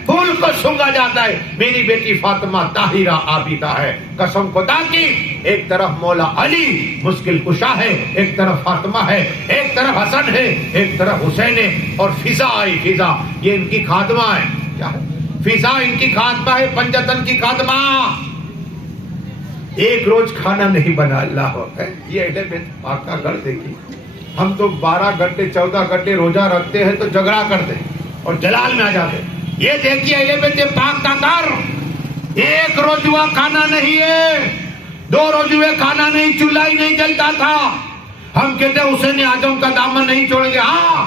پھول کو سونگا جاتا ہے. میری بیٹی فاطمہ طاہرہ عابدہ ہے. قسم خدا کی، ایک طرف مولا علی مشکل کشا ہے، ایک طرف فاطمہ ہے، ایک طرف حسن ہے، ایک طرف حسین ہے. اور فضا آئی. فضا یہ ان کی خادمہ ہے. کیا ہے؟ فضا ان کی خادمہ ہے، پنجتن کی خادمہ. ایک روز کھانا نہیں بنا. اللہ ہے یہ اہل بیت پاک کا گھر دیکھی. ہم تو 12 گھنٹے 14 گھنٹے روزہ رکھتے ہیں تو جھگڑا کرتے اور جلال میں آ جاتے. یہ دیکھیے اہل بیت پاک کا گھر. ایک روزہ کھانا نہیں ہے، 2 روزے کھانا نہیں، چولہا ہی نہیں جلتا تھا. ہم کہتے حسین اعظم کا دامن نہیں چھوڑیں گے. ہاں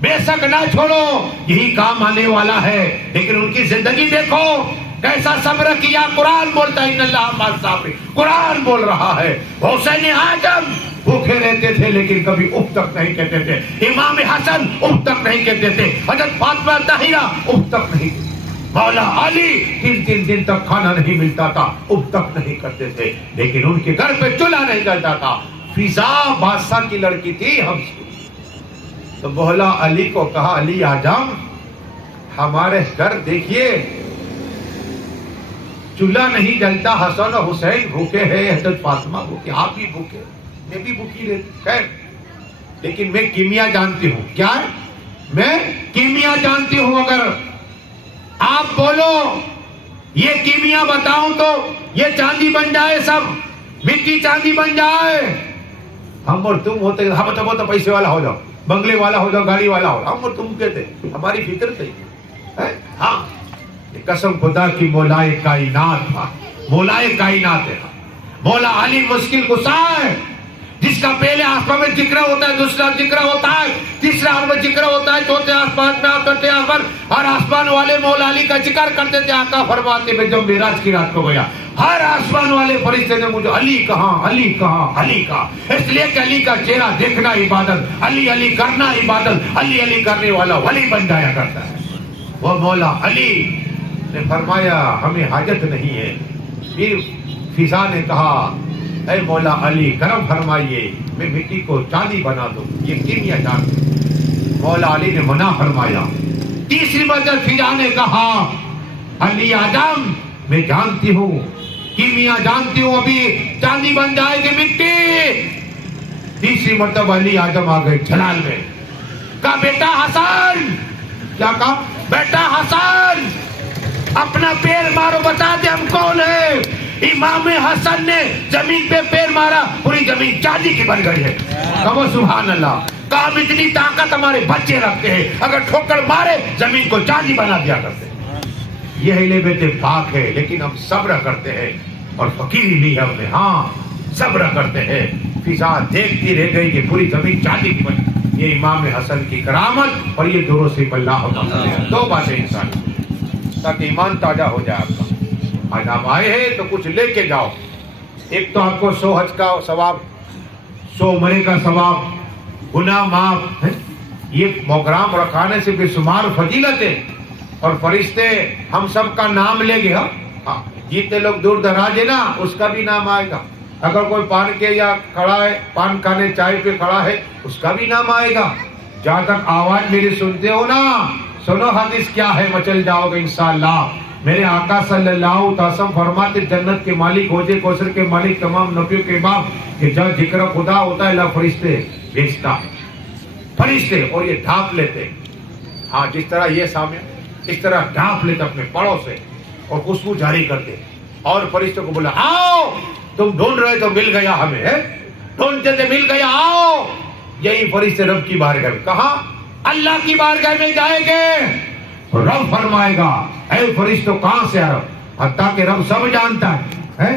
بے شک نہ چھوڑو، یہی کام آنے والا ہے. لیکن ان کی زندگی دیکھو کیسا صبر کیا. قرآن بولتا ہے ان اللہ مع الصابرین. قرآن بول رہا ہے. حسین اعظم بھوکے رہتے تھے لیکن کبھی اف تک نہیں کہتے تھے. امام حسن اف تک نہیں کہتے تھے. حضرت فاطمہ طاہرہ اف تک نہیں. مولا علی 3 دن تک کھانا نہیں ملتا تھا، اف تک نہیں کرتے تھے. لیکن ان کے گھر پہ چولہا نہیں جلتا تھا. فضا بادشاہ کی لڑکی تھی. ہم تو مولا علی کو کہا علی اعظم ہمارے گھر دیکھیے چولہا نہیں جلتا، حسن اور حسین بھوکے ہیں، حضرت فاطمہ بھوکے، آپ بھی بھوکے، میں بھی بھوکی رہتی. خیر لیکن میں کیمیا جانتی ہوں. کیا ہے؟ میں کیمیا جانتی ہوں. اگر آپ بولو یہ کیمیا بتاؤں تو یہ چاندی بن جائے، سب مٹی چاندی بن جائے. ہم اور تم ہوتے ہم تو پیسے والا ہو جاؤ، بنگلے والا ہو جاؤ، گاڑی والا ہو جاؤ. ہم اور تم کہتے ہماری فطرت ہے. ہاں قسم خدا کی مولا کائنات تھا. مولا کائنات ہے مولا علی مشکل کشا ہے، جس کا پہلے آسمان میں ذکر ہوتا ہے، دوسرا ذکر ہوتا ہے، تیسرا میں ذکر ہوتا ہے، چوتھے آسمان میں کرتے آسمان. ہر آسمان والے مولا علی کا ذکر کرتے تھے. آقا فرماتے میں جب معراج کی رات کو گیا ہر آسمان والے فرشتے نے مجھے علی کہاں علی کہاں علی کہا. اس لیے کہ علی کا چہرہ دیکھنا عبادت، علی علی کرنا عبادت، علی علی کرنے والا ولی بن جایا کرتا ہے. وہ مولا علی نے فرمایا ہمیں حاجت نہیں ہے. پھر فضا نے کہا اے مولا علی کرم فرمائیے میں مٹی کو چاندی بنا دوں، یہ کیمیا جانتے. مولا علی نے منع فرمایا. تیسری مرتبہ فضا نے کہا علی اعظم میں جانتی ہوں کیمیا جانتی ہوں، ابھی چاندی بن جائے گی مٹی. تیسری مرتبہ علی اعظم آ گئے جلال میں. کہا بیٹا حسن. کیا کہا؟ بیٹا حسن اپنا پیر مارو، بتا دے ہم کون ہیں. امام حسن نے زمین پہ پیر مارا، پوری زمین چاندی کی بن گئی ہے. کہو سبحان اللہ. کہا اتنی طاقت ہمارے بچے رکھتے ہیں، اگر ٹھوکر مارے زمین کو چاندی بنا دیا کرتے. یہ اہل بیت پاک ہے. لیکن ہم صبر کرتے ہیں اور فقیری لی ہے ہم نے. ہاں صبر کرتے ہیں. فضا دیکھتی رہ گئی کہ پوری زمین چاندی کی بن. یہ امام حسن کی کرامت اور یہ درود سے اللہ. 2 باتیں انسان تاکہ ایمان تازہ ہو جائے آپ کا. آج آپ آئے ہیں تو کچھ لے کے جاؤ. ایک تو آپ کو 100 حج کا ثواب، 100 عمرے کا ثواب، گناہ معاف. یہ پروگرام رکھانے سے بے شمار فضیلت ہے. اور فرشتے ہم سب کا نام لیں گے. ہاں جتنے لوگ دور دراز ہے نا اس کا بھی نام آئے گا. اگر کوئی پان کے یا کھڑا ہے، پان کھانے چائے پہ کھڑا ہے، اس کا بھی نام آئے گا. جہاں تک آواز میری سنتے ہو نا، سنو حدیث کیا ہے، مچل جاؤ گے انشاءاللہ. میرے آقا صلی اللہ علیہ وسلم فرماتے جنت کے مالک حوض کوثر کے مالک تمام نبیوں کے امام کہ جب ذکر خدا ہوتا ہے اللہ فرشتے بھیجتا ہے، فرشتے، اور یہ ڈھانپ لیتے، ہاں جس طرح یہ سامنے اس طرح ڈھانپ لیتے اپنے پڑوں سے اور خوشبو جاری کرتے، اور فرشتوں کو بولا آؤ تم ڈھونڈ رہے تو مل گیا ہمیں، ڈھونڈتے تھے مل گیا، آؤ۔ یہی فرشتے رب کی بارگاہ میں، کہاں؟ اللہ کی بارگاہ میں جائیں گے، رب فرمائے گا اے فرشتوں کہاں سے آئے؟ حتیٰ کہ رب سب جانتا ہے،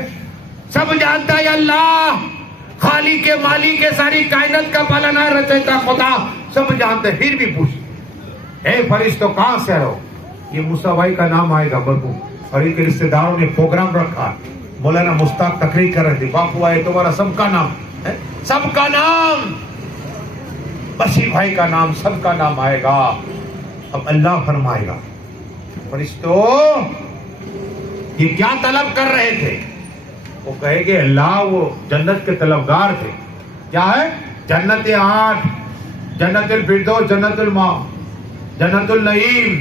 سب جانتا ہے، اللہ خالق کے مالک کے ساری کائنات کا پالنا رچیتا خدا سب جانتے ہیں، پھر بھی پوچھ اے فرشتوں کہاں سے آئے ہو؟ یہ موسیٰ بھائی کا نام آئے گا مرحوم، اور ان کے رشتہ داروں نے پروگرام رکھا، مولانا مشتاق تقریر کر رہے تھے، باپو آئے تمہارا سب کا نام، سب کا نام، بشیر بھائی کا نام، سب کا نام آئے گا۔ اب اللہ فرمائے گا فرشتوں یہ کیا طلب کر رہے تھے؟ وہ کہے گے اللہ وہ جنت کے طلبگار تھے، کیا ہے؟ جنت 8، جنت الفردوس، جنت الماء، جنت النعیم،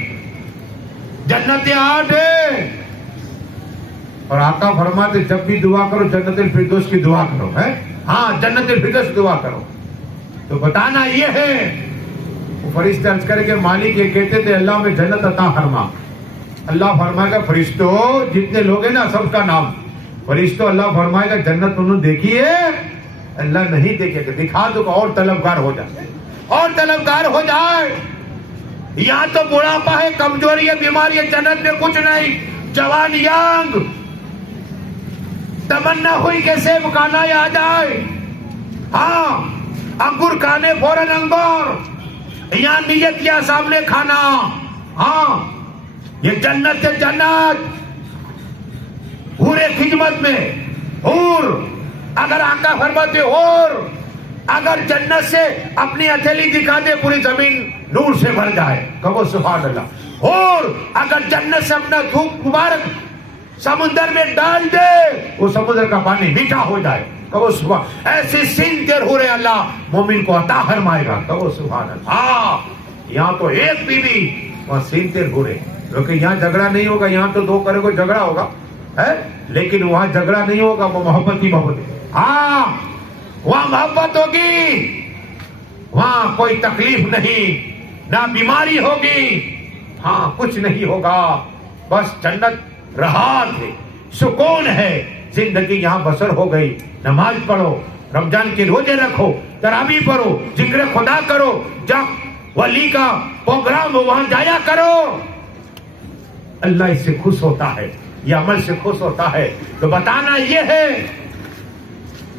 جنت 8 ہے۔ اور آقا فرماتے جب بھی دعا کرو جنت الفردوس کی دعا کرو، ہے ہاں جنت الفردوس دعا کرو، تو بتانا یہ ہے۔ وہ فرشتے عرض کرے کہ مالک یہ کہتے تھے اللہ میں جنت عطا فرما، اللہ فرمائے گا فرشتوں جتنے لوگ ہیں نا سب کا نام، فرشتوں اللہ فرمائے گا جنت انہوں نے دیکھی ہے؟ اللہ نہیں دیکھے گا، دکھا دو اور طلبگار ہو جائے، اور طلبگار ہو جائے۔ یہاں تو بڑھاپا ہے، کمزوری ہے، بیماری ہے، جنت میں کچھ نہیں، جوان یانگ، تمنا ہوئی کہ سیب کھانا آ جائے، ہاں انگور کھانے فوراً انگور، یہاں نیت کیا سامنے کھانا، ہاں یہ جنت ہے، جنت پورے خدمت میں، اور اگر آقا فرماتے اور اگر جنت سے اپنی ہتھیلی دکھا دے پوری زمین نور سے بھر جائے، کہو سبحان اللہ، اور اگر جنت سے اپنا تھوک مبارک سمندر میں ڈال دے وہ سمندر کا پانی میٹھا ہو جائے، کہو سبحان، ایسی سینتر ہو رہے اللہ مومن کو عطا فرمائے گا، کہو سبحان اللہ۔ ہاں یہاں تو ایک بیوی وہاں سینتر ہو رہے، کیونکہ یہاں جھگڑا نہیں ہوگا، یہاں تو دو کرے کو جھگڑا ہوگا ہے، لیکن وہاں جھگڑا نہیں ہوگا، وہ محبت کی محبت ہے، ہاں وہاں محبت ہوگی، وہاں کوئی تکلیف نہیں، نہ بیماری ہوگی، ہاں کچھ نہیں ہوگا، بس جنت راحت ہے، سکون ہے، زندگی یہاں بسر ہو گئی۔ نماز پڑھو، رمضان کے روزے رکھو، تراویح پڑھو، ذکر خدا کرو، جب ولی کا پروگرام ہو وہاں جایا کرو، اللہ اس سے خوش ہوتا ہے، یہ عمل سے خوش ہوتا ہے۔ تو بتانا یہ ہے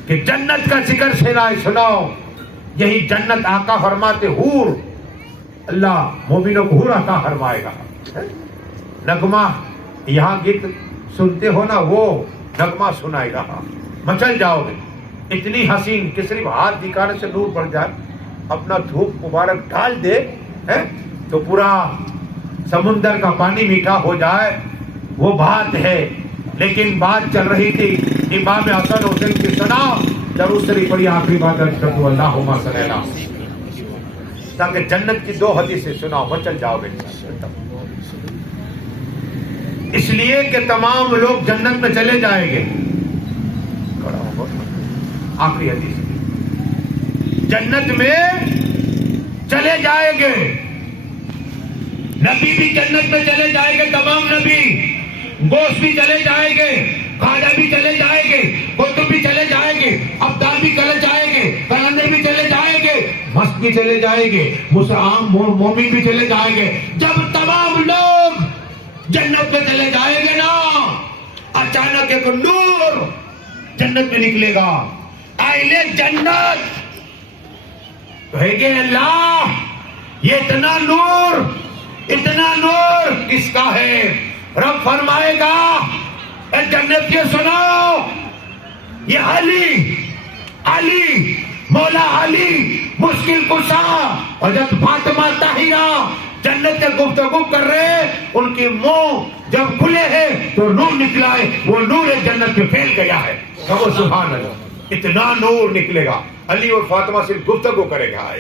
کہ جنت کا ذکر سناؤ، یہی جنت آقا فرماتے حور، اللہ مومنوں کو حور عطا فرمائے گا۔ نغمہ یہاں گیت سنتے ہو نا، وہ نغمہ سنائے گا، مچل جاؤ گے، اتنی حسین کہ صرف ہاتھ دکھانے سے نور پڑ جائے، اپنا دھوپ مبارک ڈال دے تو پورا سمندر کا پانی میٹھا ہو جائے، وہ بات ہے۔ لیکن بات چل رہی تھی امام حسن حسین کی، سنا درود شریف پڑھی، آخری بات عرض کر دو، اللہم صلی اللہ، تاکہ جنت کی 2 حدیثیں سناؤ، مچل جاؤ گے۔ اس لیے کہ تمام لوگ جنت میں چلے جائیں گے، آخری حدیث جنت میں چلے جائیں گے، نبی بھی جنت میں چلے جائیں گے، تمام نبی، گوشت بھی چلے جائیں گے، خواجہ بھی چلے جائیں گے، قطب بھی چلے جائیں گے، ابدال بھی چلے جائیں گے، کلندر بھی چلے جائیں گے، مست بھی چلے جائیں گے، عام مومن بھی چلے جائیں گے۔ جب تمام لوگ جنت میں چلے جائیں گے نا، اچانک ایک نور جنت میں نکلے گا، اہل جنت کہیں گے اللہ یہ اتنا نور کس کا ہے؟ رب فرمائے گا اے جنت کے سنو، یہ علی مولا علی مشکل کشا حضرت فاطمہ طاہرہ جنت سے گفتگو کر رہے، ان کے منہ جب کھلے ہیں تو نور نکلا ہے، وہ نور جنت میں پھیل گیا ہے، کہو سبحان اللہ، اتنا نور نکلے گا۔ علی اور فاطمہ صرف گفتگو کرے گا،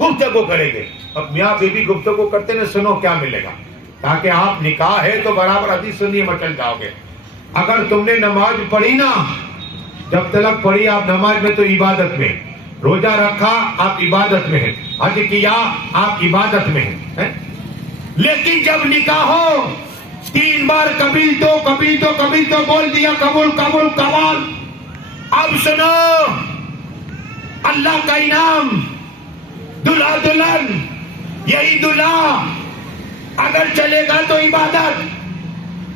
گفتگو کریں گے۔ اب میاں بیوی گفتگو کرتے ہیں، سنو کیا ملے گا، تاکہ آپ نکاح ہے تو برابر حدیث سنیے مچل جاؤ گے. اگر تم نے نماز پڑھی نا، جب تلک پڑھی آپ نماز میں تو عبادت میں، روزہ رکھا آپ عبادت میں ہیں، حج کیا آپ عبادت میں ہیں. لیکن جب نکاح ہو 3 بار قبیل تو بول دیا قبول قبول قبول. اب سنو، اللہ کا انعام دلہا دلہن، یہی دلہا اگر چلے گا تو عبادت،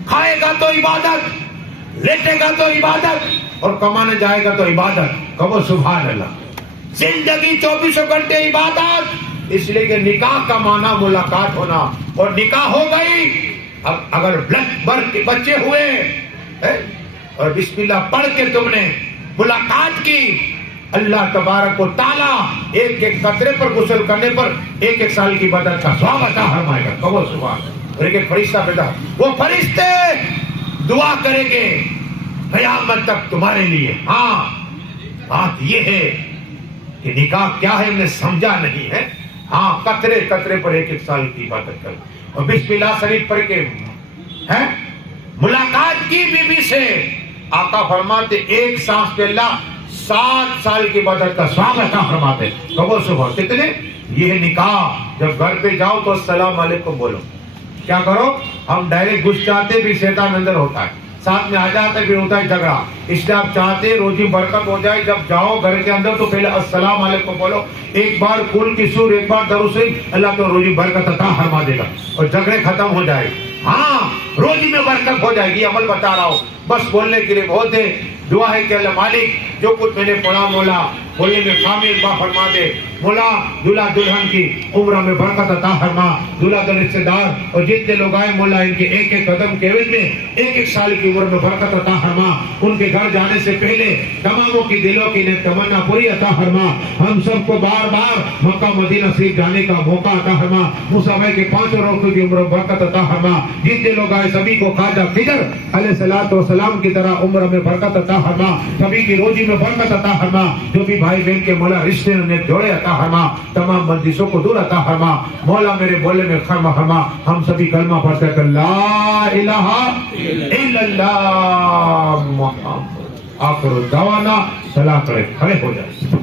کھائے گا تو عبادت، لیٹے گا تو عبادت، اور کمانے جائے گا تو عبادت. کہو سبحان اللہ. زندگی 24 گھنٹے عبادت، اس لیے کہ نکاح کا معنی ملاقات ہونا، اور نکاح ہو گئی. اب اگر بچے ہوئے اور بسم اللہ پڑھ کے تم نے ملاقات کی، اللہ تبارک و تعالی ایک ایک قطرے پر غسل کرنے پر 1 سال کی عبادت کا ثواب عطا فرمائے گا. کہو سبحان. اور ایک فرشتہ پیدا، وہ فرشتے دعا کریں گے قیامت تک تمہارے لیے. ہاں بات یہ ہے کہ نکاح کیا ہے ہم نے سمجھا نہیں ہے. ہاں قطرے قطرے پر 1 سال کی عبادت کرو، اور بسم اللہ شریف پڑھ کے ملاقات کی بیوی سے. آقا فرماتے 1 سانس پہ اللہ 7 سال کی عبادت کا ثواب عطا فرماتے. کہو سبحان. کتنے؟ یہ نکاح. جب گھر پہ جاؤ تو السلام علیکم بولو. کیا کرو؟ ہم ڈائریکٹ گھس جاتے بھی شیطان اندر ہوتا ہے، ساتھ میں آ جاتا ہے، پھر ہوتا ہے جھگڑا. اس لیے آپ چاہتے روزی برکت ہو جائے، جب جاؤ گھر کے اندر تو پہلے السلام علیکم بولو. 1 بار کل کی سور، 1 بار درود شریف، اللہ تو روزی برکت عطا فرما دے گا اور جھگڑے ختم ہو جائے. ہاں روزی میں برکت ہو جائے گی. عمل بتا رہا ہوں، بس بولنے کے لیے بہت ہے. دعا ہے کہ اللہ مالک جو کچھ میں نے پڑھا مولا بولنے میں کامل با فرما دے. مولا دلہا دلہن کی عمر میں برکت عطا فرما. دلہا دل رشتے دار اور جتنے لوگ آئے مولا ان کے ایک ایک قدم کے عوض میں 1 سال کی عمر میں برکت عطا فرما. ان کے گھر جانے سے پہلے تماموں کی دلوں کی تمنا پوری عطا فرما. ہم سب کو بار بار مکہ مدینہ شریف جانے کا موقع عطا فرما. موسیٰ بھائی کے 5 روزوں کی عمر میں برکت عطا فرما. جتنے لوگ آئے سبھی کو خواجہ خضر علیہ الصلوۃ والسلام کی طرح عمر میں برکت عطا فرما. سبھی کی روزی میں برکت عطا فرما. جو بھی بھائی بہن کے مولا رشتے نے جوڑے عطا فرما. تمام بندشوں کو دور عطا فرما. مولا میرے بولے میں خرما فرما. ہم سبھی کلمہ پڑھتے ہیں لا الہ الا اللہ محمد. آخر دعوانا صلاح کرے، کھڑے ہو جائے.